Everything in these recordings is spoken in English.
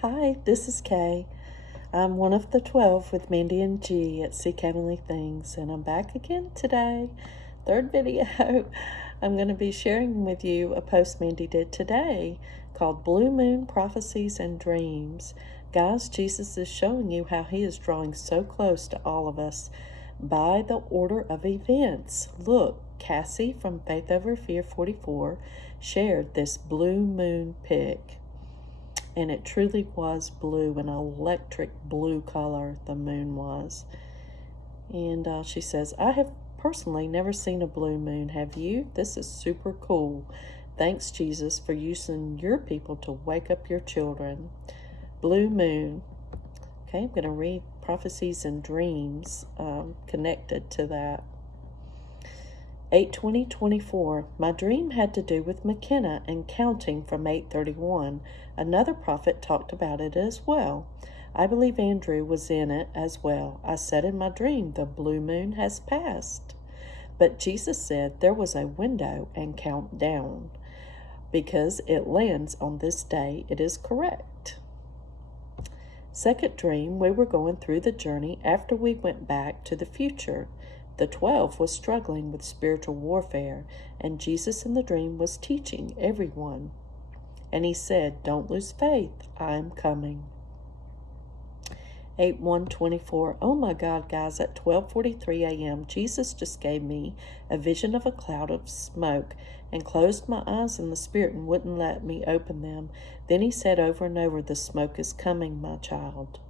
Hi, this is Kay. I'm one of the 12 with Mandi and G at Seek Heavenly Things, and I'm back again today. Third video. I'm going to be sharing with you a post Mandi did today called Blue Moon, Prophecies, and Dreams. Guys, Jesus is showing you how he is drawing so close to all of us by the order of events. Look, Kassi from Faith Over Fear 44 shared this blue moon pic. And it truly was blue, an electric blue color the moon was. And she says, I have personally never seen a blue moon. Have you? This is super cool. Thanks, Jesus, for using your people to wake up your children. Blue moon. Okay, I'm going to read Prophecies and Dreams connected to that. 8/20/24. My dream had to do with Mckenna and counting from 8:31. Another prophet talked about it as well. I believe Andrew was in it as well. I said in my dream, the blue moon has passed. But Jesus said there was a window and count down. Because it lands on this day, it is correct. Second dream, we were going through the journey after we went back to the future. The 12 was struggling with spiritual warfare, and Jesus in the dream was teaching everyone. And he said, don't lose faith, I'm coming. 8/1/24. Oh my God, guys, at 12:43 a.m., Jesus just gave me a vision of a cloud of smoke and closed my eyes in the spirit and wouldn't let me open them. Then he said over and over, the smoke is coming, my child.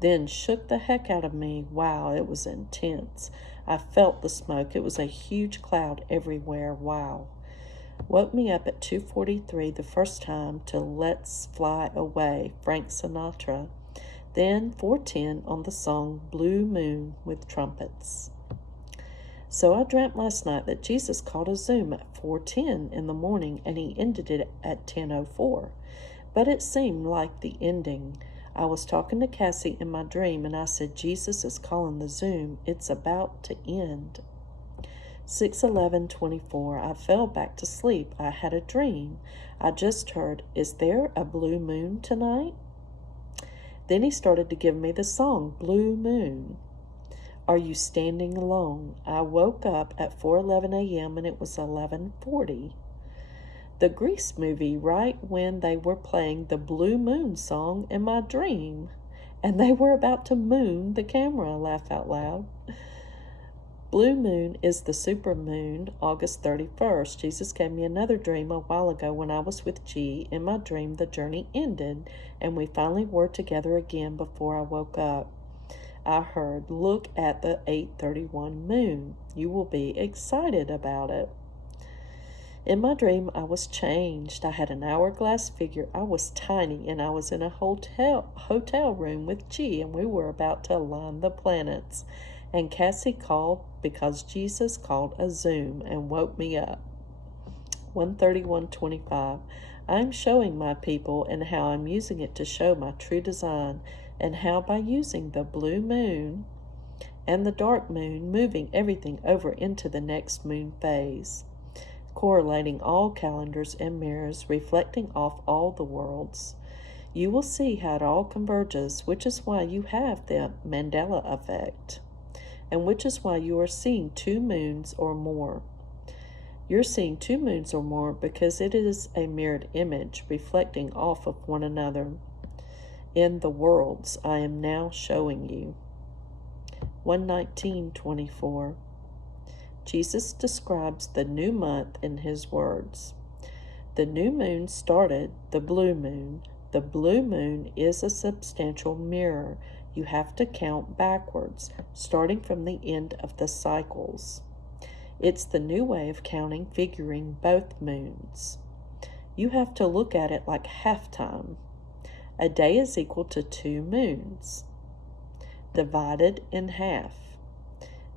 Then shook the heck out of me. Wow, it was intense. I felt the smoke. It was a huge cloud everywhere. Wow. Woke me up at 2:43 the first time to Let's Fly Away, Frank Sinatra. Then 4:10 on the song Blue Moon with Trumpets. So I dreamt last night that Jesus called a Zoom at 4:10 in the morning and he ended it at 10:04. But it seemed like the ending. I was talking to Kassi in my dream and I said, Jesus is calling the Zoom. It's about to end. 6/11/24. I fell back to sleep. I had a dream. I just heard, is there a blue moon tonight? Then he started to give me the song, Blue Moon. Are you standing alone? I woke up at 4:11 a.m. and it was 11:40. The Grease movie, right when they were playing the Blue Moon song in my dream. And they were about to moon the camera, laugh out loud. Blue moon is the super moon, August 31st. Jesus gave me another dream a while ago when I was with G. In my dream, the journey ended, and we finally were together again before I woke up. I heard, look at the 8/31 moon. You will be excited about it. In my dream, I was changed. I had an hourglass figure. I was tiny, and I was in a hotel room with G, and we were about to align the planets. And Kassi called because Jesus called a Zoom and woke me up. 1:31:25. I'm showing my people and how I'm using it to show my true design, and how by using the blue moon and the dark moon, moving everything over into the next moon phase, correlating all calendars and mirrors, reflecting off all the worlds. You will see how it all converges, which is why you have the Mandela effect, and which is why you are seeing two moons or more. You're seeing two moons or more because it is a mirrored image reflecting off of one another. In the worlds I am now showing you. 1:19:24. Jesus describes the new month in his words. The new moon started the blue moon. The blue moon is a substantial mirror. You have to count backwards, starting from the end of the cycles. It's the new way of counting, figuring both moons. You have to look at it like halftime. A day is equal to 2 moons, divided in half.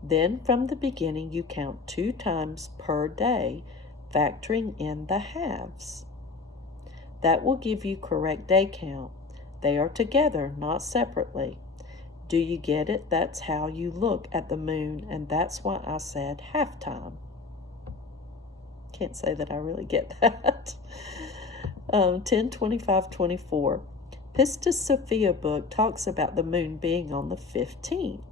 Then from the beginning you count 2 times per day, factoring in the halves. That will give you correct day count. They are together, not separately. Do you get it? That's how you look at the moon, and that's why I said halftime. Can't say that I really get that. 10:25:24. Pistis Sophia book talks about the moon being on the 15th,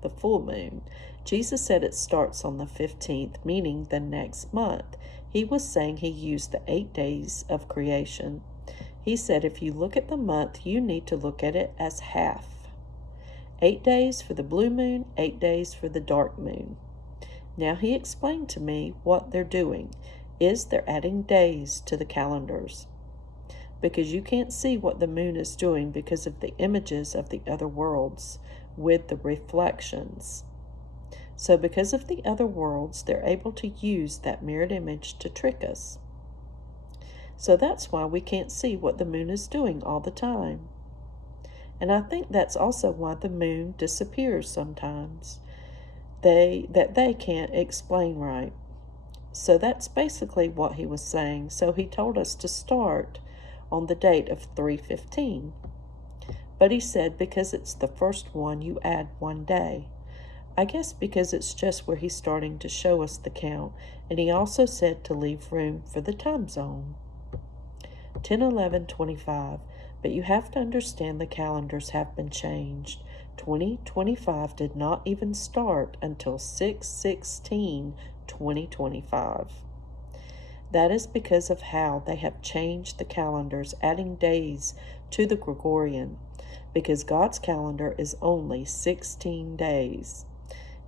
the full moon. Jesus said it starts on the 15th, meaning the next month. He was saying he used the 8 days of creation. He said if you look at the month, you need to look at it as half. 8 days for the blue moon, 8 days for the dark moon. Now he explained to me what they're doing is they're adding days to the calendars, because you can't see what the moon is doing because of the images of the other worlds with the reflections. So because of the other worlds, they're able to use that mirrored image to trick us. So that's why we can't see what the moon is doing all the time. And I think that's also why the moon disappears sometimes. They can't explain right. So that's basically what he was saying. So he told us to start on the date of 3/15. But he said because it's the first one, you add 1 day. I guess because it's just where he's starting to show us the count. And he also said to leave room for the time zone. 10/11/25. But you have to understand the calendars have been changed. 2025 did not even start until 6/16/2025. That is because of how they have changed the calendars, adding days to the Gregorian, because God's calendar is only 16 days.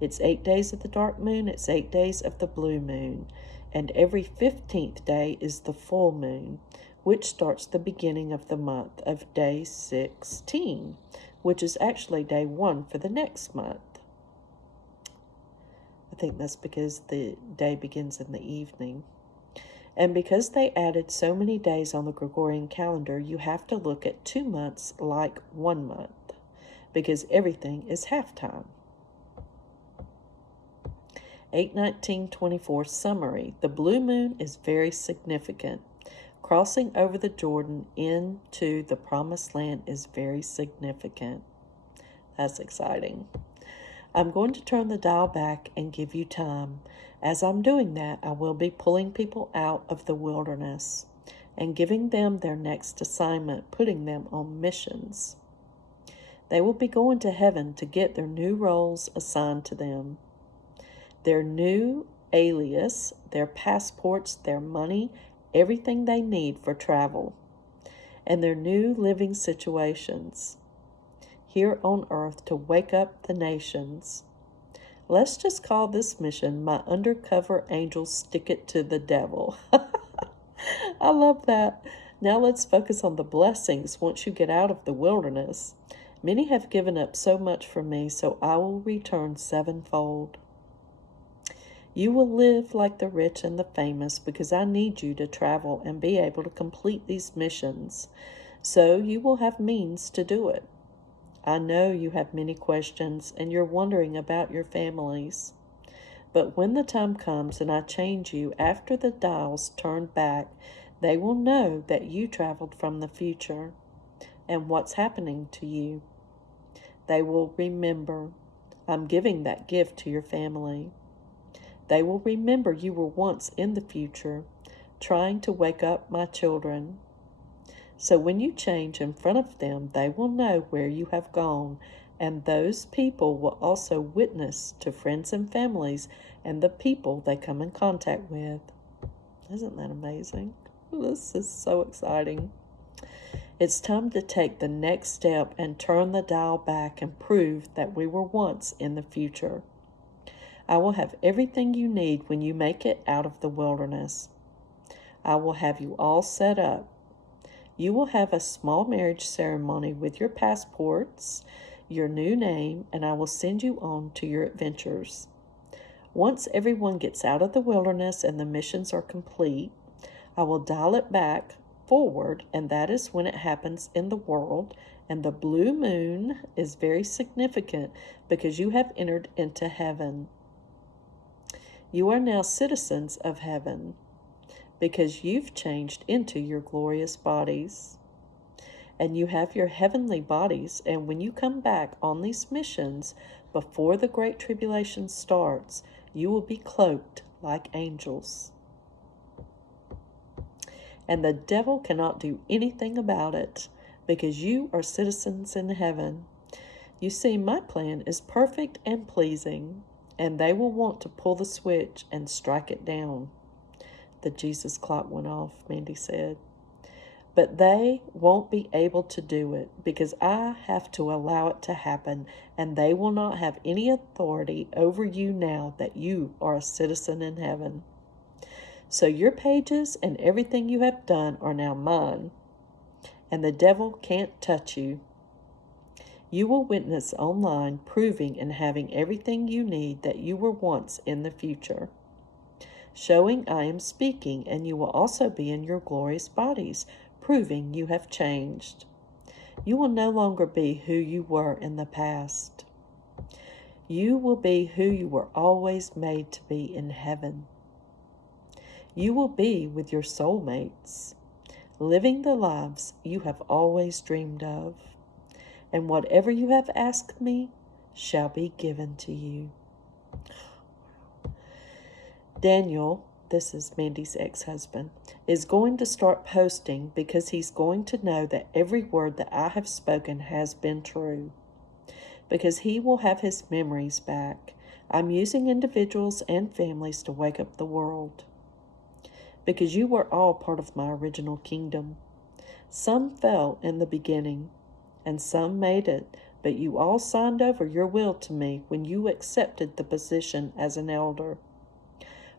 It's 8 days of the dark moon, it's 8 days of the blue moon, and every 15th day is the full moon, which starts the beginning of the month of day 16, which is actually day 1 for the next month. I think that's because the day begins in the evening. And because they added so many days on the Gregorian calendar, you have to look at 2 months like 1 month, because everything is halftime. 8/19/24 summary. The blue moon is very significant. Crossing over the Jordan into the promised land is very significant. That's exciting. I'm going to turn the dial back and give you time. As I'm doing that, I will be pulling people out of the wilderness and giving them their next assignment, putting them on missions. They will be going to heaven to get their new roles assigned to them, their new alias, their passports, their money, everything they need for travel, and their new living situations here on earth to wake up the nations. Let's just call this mission My Undercover Angels Stick It to the Devil. I love that. Now let's focus on the blessings once you get out of the wilderness. Many have given up so much for me, so I will return sevenfold. You will live like the rich and the famous because I need you to travel and be able to complete these missions. So you will have means to do it. I know you have many questions and you're wondering about your families. But when the time comes and I change you after the dials turn back, they will know that you traveled from the future and what's happening to you. They will remember. I'm giving that gift to your family. They will remember you were once in the future, trying to wake up my children. So when you change in front of them, they will know where you have gone, and those people will also witness to friends and families and the people they come in contact with. Isn't that amazing? This is so exciting. It's time to take the next step and turn the dial back and prove that we were once in the future. I will have everything you need when you make it out of the wilderness. I will have you all set up. You will have a small marriage ceremony with your passports, your new name, and I will send you on to your adventures. Once everyone gets out of the wilderness and the missions are complete, I will dial it back forward, and that is when it happens in the world. And the blue moon is very significant because you have entered into heaven. You are now citizens of heaven because you've changed into your glorious bodies. And you have your heavenly bodies, and when you come back on these missions before the Great Tribulation starts, you will be cloaked like angels. And the devil cannot do anything about it. because you are citizens in heaven. You see, my plan is perfect and pleasing, and they will want to pull the switch and strike it down. The Jesus clock went off, Mandi said. But they won't be able to do it because I have to allow it to happen, and they will not have any authority over you now that you are a citizen in heaven. So your pages and everything you have done are now mine, and the devil can't touch you. You will witness online, proving and having everything you need that you were once in the future. Showing I am speaking, and you will also be in your glorious bodies, proving you have changed. You will no longer be who you were in the past. You will be who you were always made to be in heaven. You will be with your soulmates, living the lives you have always dreamed of. And whatever you have asked me shall be given to you. Daniel, this is Mandi's ex-husband, is going to start posting because he's going to know that every word that I have spoken has been true. Because he will have his memories back. I'm using individuals and families to wake up the world. Because you were all part of my original kingdom. Some fell in the beginning, and some made it, but you all signed over your will to me when you accepted the position as an elder.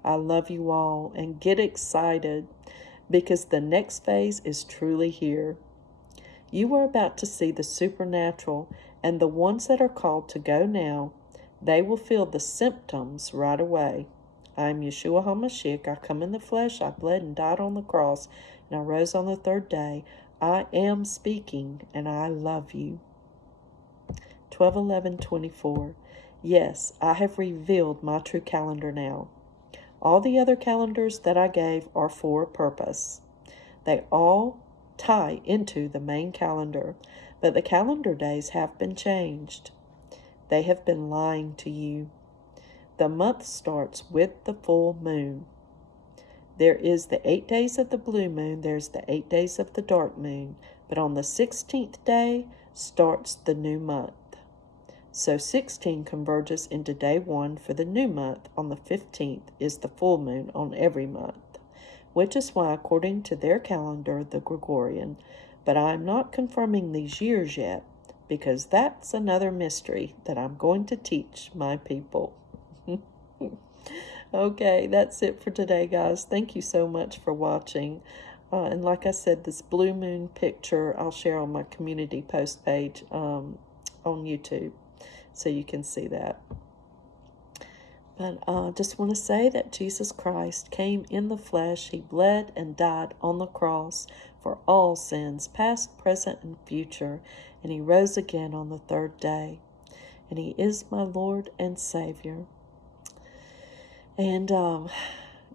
I love you all, and get excited because the next phase is truly here. You are about to see the supernatural, and the ones that are called to go now, they will feel the symptoms right away. I am Yeshua HaMashiach. I come in the flesh. I bled and died on the cross, and I rose on the third day. I am speaking, and I love you. 12/11/24. Yes, I have revealed my true calendar now. All the other calendars that I gave are for a purpose. They all tie into the main calendar, but the calendar days have been changed. They have been lying to you. The month starts with the full moon. There is the 8 days of the blue moon, there's the 8 days of the dark moon, but on the 16th day starts the new month. So 16 converges into day 1 for the new month. On the 15th is the full moon on every month, which is why, according to their calendar, the Gregorian, but I'm not confirming these years yet, because that's another mystery that I'm going to teach my people. Okay, that's it for today, guys. Thank you so much for watching. And like I said, this blue moon picture I'll share on my community post page on YouTube, so you can see that. But I just want to say that Jesus Christ came in the flesh. He bled and died on the cross for all sins, past, present, and future. And he rose again on the third day. And he is my Lord and Savior. And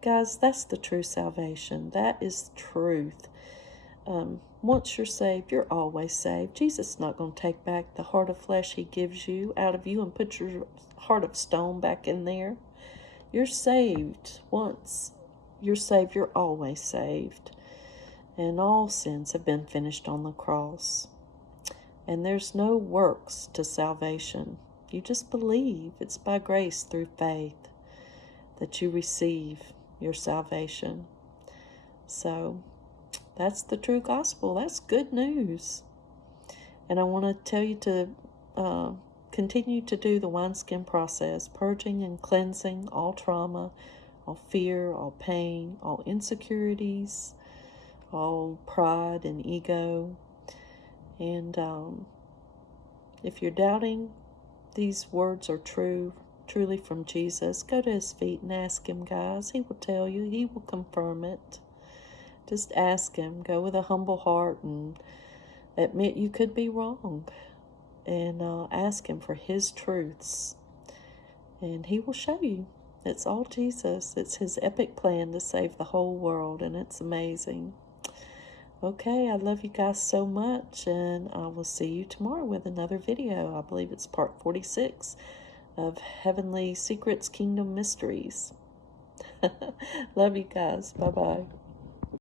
guys, that's the true salvation. That is truth. Once you're saved, you're always saved. Jesus is not going to take back the heart of flesh he gives you out of you and put your heart of stone back in there. You're saved. Once you're saved, you're always saved. And all sins have been finished on the cross. And there's no works to salvation. You just believe. It's by grace through faith that you receive your salvation. So that's the true gospel. That's good news. And I want to tell you to continue to do the wineskin process, purging and cleansing all trauma, all fear, all pain, all insecurities, all pride and ego. And if you're doubting these words are truly from Jesus, go to his feet and ask him, guys. He will tell you. He will confirm it. Just ask him. Go with a humble heart and admit you could be wrong. And ask him for his truths. And he will show you. It's all Jesus. It's his epic plan to save the whole world. And it's amazing. Okay, I love you guys so much. And I will see you tomorrow with another video. I believe it's part 46 of Heavenly Secrets, Kingdom Mysteries. Love you guys. Bye-bye.